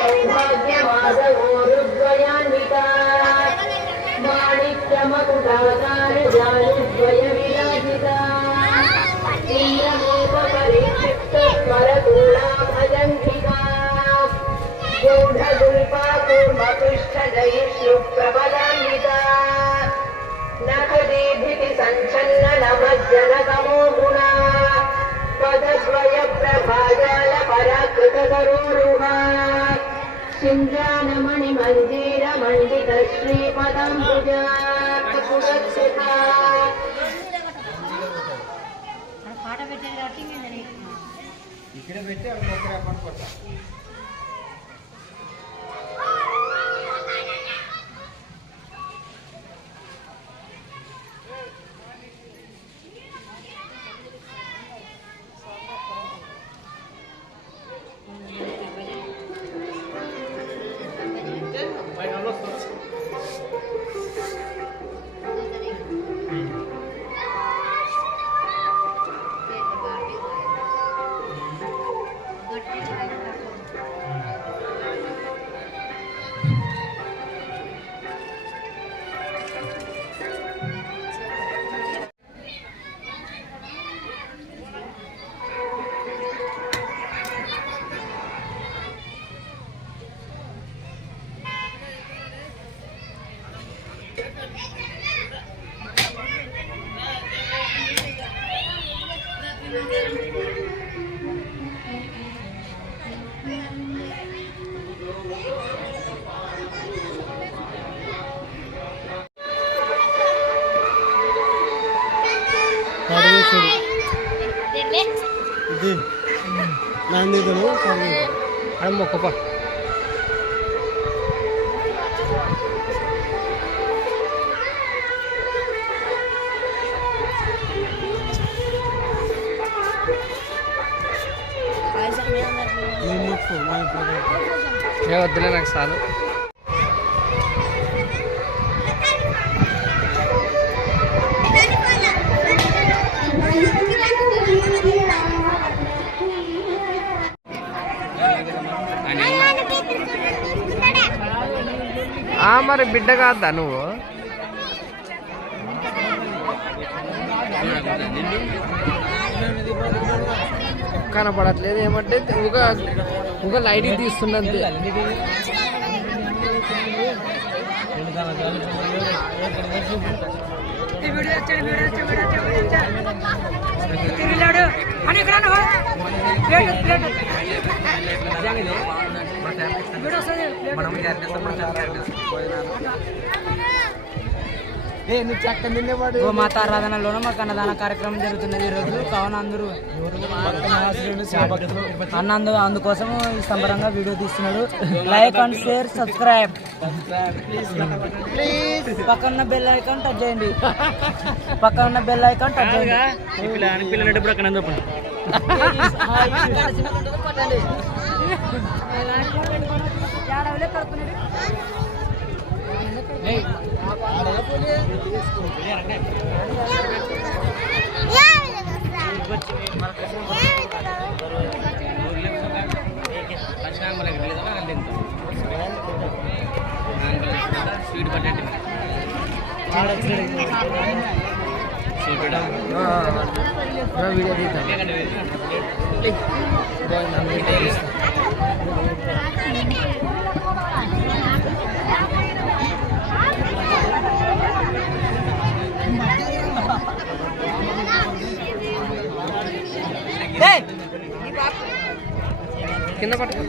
सौभाग्यमाधवोरुद्वयान्विता माणिक्यमकुटाकारजानुद्वयविराजिता इन्द्रमोपपरिक्षिप्तस्वरतूणा भजन्तिका गूढगुल्पा कूर्मपृष्ठजयिष्णुप्रपदान्विता नखदीभिति सञ्छन्ननमज्जनतमो गुणा पदद्वयप्रभाजाल पराकृतकरोरुहा सिञ्जानमणिमञ्जीरमण्डितश्रीपदम्बुजा सुरक्षिता इकडे भेटते और मोकळे आपण करता ఇది నందిదులు అది మొక్కప వద్దులే నాకు చాలు మరి బిడ్డ కాదా నువ్వు కనపడట్లేదు ఏమంటే ఒక లైటింగ్ తీస్తున్నంతే మాతారాధనలోనూ మాకు అన్నదాన కార్యక్రమం జరుగుతున్నది ఈరోజు. కావున అందరూ అందుకోసం ఈ సంబరంగా వీడియో తీస్తున్నాడు. Like and share subscribe please. పక్కన బెల్ ఐకాన్ టచ్ చేయండి. పక్కన బెల్ ఐకాన్ టచ్ చేయండి. వీడియో తీద్దాం. కింద పట్టుకో